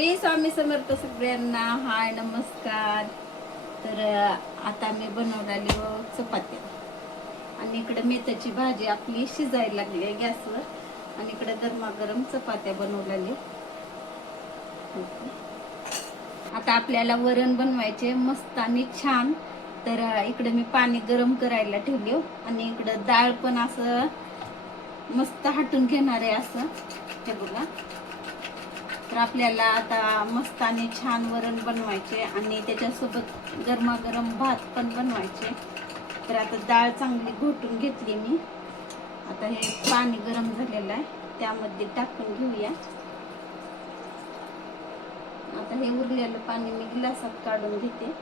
श्री स्वामी समर्थ सगळ्यांना. हाय नमस्कार. तर आता मी बनवलेली चपाती आणि इकडे मेथीची भाजी आपली शिजायला लागली आहे गॅसवर आणि इकडे गरमागरम चपात्या बनवलेली. आता आपल्याला वरण बनवायचे मस्त आणि छान. तर इकडे मी पाणी गरम करायला ठेवले आणि इकडे डाळ पण असं मस्त हाटून घेणार आहे असं हे बघा. तर आपल्याला आता मस्त आणि छान वरण बनवायचे आणि त्याच्यासोबत गरमागरम भात पण बनवायचे. तर आता डाळ चांगली घोटून घेतली मी. आता हे पाणी गरम झालेलं आहे त्यामध्ये टाकून घेऊया. आता हे उरलेलं पाणी मी ग्लासात काढून घेते.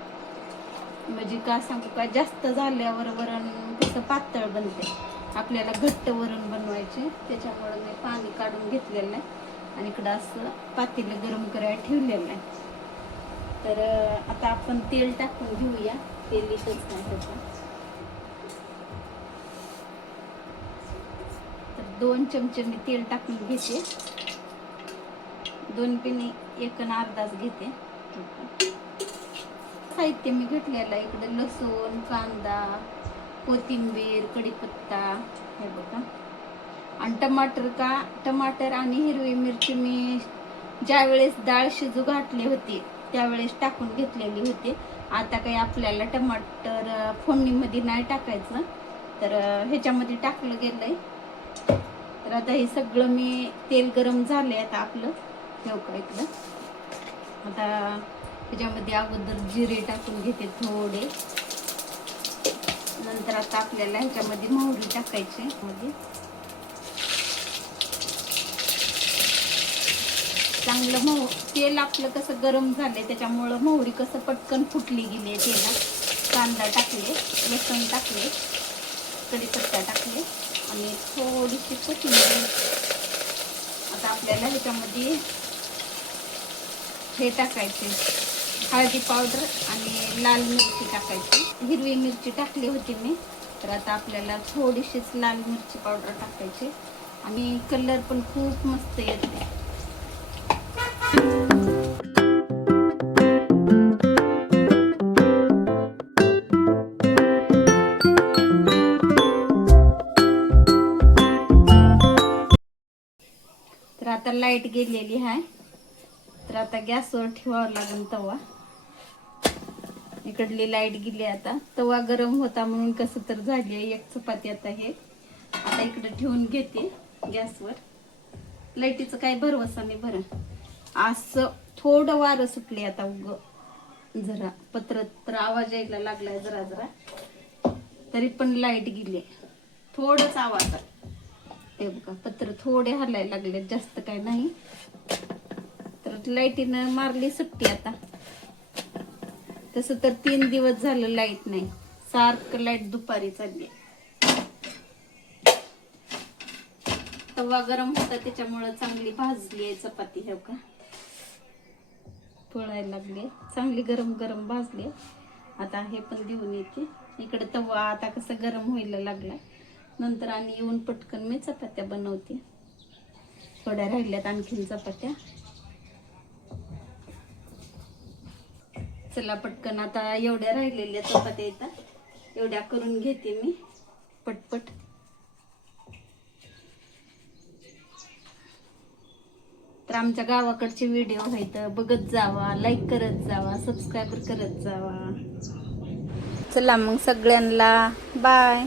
म्हणजे का सांगू का, जास्त झाल्यावर वरण कसं पातळ बनते. आपल्याला घट्ट वरण बनवायचे त्याच्यामुळे मी पाणी काढून घेतलेलं आहे आणि इकडं असं पातेलं गरम करायला ठेवलेलं आहे. तर आता आपण तेल टाकून घेऊया. तेल इथंच नाही त्याचं. तर 2 चमचे मी तेल टाकून घेते. 2 पिनी 1 आणि अर्धाच घेते. साहित्य मी घेतलेलं आहे इकडे लसूण, कांदा, कोथिंबीर, कढीपत्ता हे बघा. आणि टमाटर आणि हिरवी मिरची मी ज्यावेळेस डाळ शिजू घातली होती त्यावेळेस टाकून घेतलेली होती. आता काही आपल्याला टमाटर फोडणीमध्ये नाही टाकायचं, तर ह्याच्यामध्ये टाकलं गेलंय. तर आता हे सगळं मी तेल गरम झाले आता आपलं ठेव का इकडं. आता ह्याच्यामध्ये अगोदर जिरे टाकून घेते थोडे. नंतर आता आपल्याला ह्याच्यामध्ये मोहरी टाकायची. मध्ये चांगलं तेल आपलं कसं गरम झालंय त्याच्यामुळं मोहरी कसं पटकन फुटली गेली तेलात. कांदा टाकले, लसूण टाकले, कढीपत्ता टाकले आणि थोडीशी कोथिंबीर. आता आपल्याला ह्याच्यामध्ये हे टाकायचे हळदी पावडर आणि लाल मिरची टाकायची. हिरवी मिरची टाकली होती मी. तर आता आपल्याला थोडीशीच लाल मिरची पावडर टाकायची आणि कलर पण खूप मस्त येते. तर आता लाईट गेलेली आहे. तर आता गॅसवर ठेवावं लागेल तवा. इकडली लाईट गेली. आता तवा गरम होता म्हणून कसं तर झाली आहे एक चपाती. आता हे आता इकडे ठेवून घेते गॅसवर. लाईटीचं काही भरवसा नाही बरं. असं थोडं वारं सुटले आता उग जरा पत्र तर आवाज यायला लागलाय जरा जरा. तरी पण लाईट गेली. थोडंच आवाज हे बघा. पत्र थोडे हलायला लागले, जास्त काय नाही. तर लाईटीनं मारली सुट्टी आता. तसं तर 3 दिवस झालं लाईट नाही. सारखं लाईट दुपारी चालली. तवा गरम होता त्याच्यामुळं चांगली भाजली आहे चपाती हे का. पोळायला लागले चांगली गरम गरम भाजली. आता हे पण देऊन येते इकडे. तवा आता कसं गरम व्हायला लागलाय. नंतर आणि येऊन पटकन मी चपात्या बनवते. थोड्या राहिल्यात आणखीन चपात्या. चला पटकन आता एवढ्या राहिलेल्या चपात्या येतात एवढ्या करून घेते मी पटपट. तर आमच्या गावाकडचे व्हिडिओ आहेत बघत जावा, लाईक करत जावा, सबस्क्राईब करत जावा. चला मग सगळ्यांना बाय.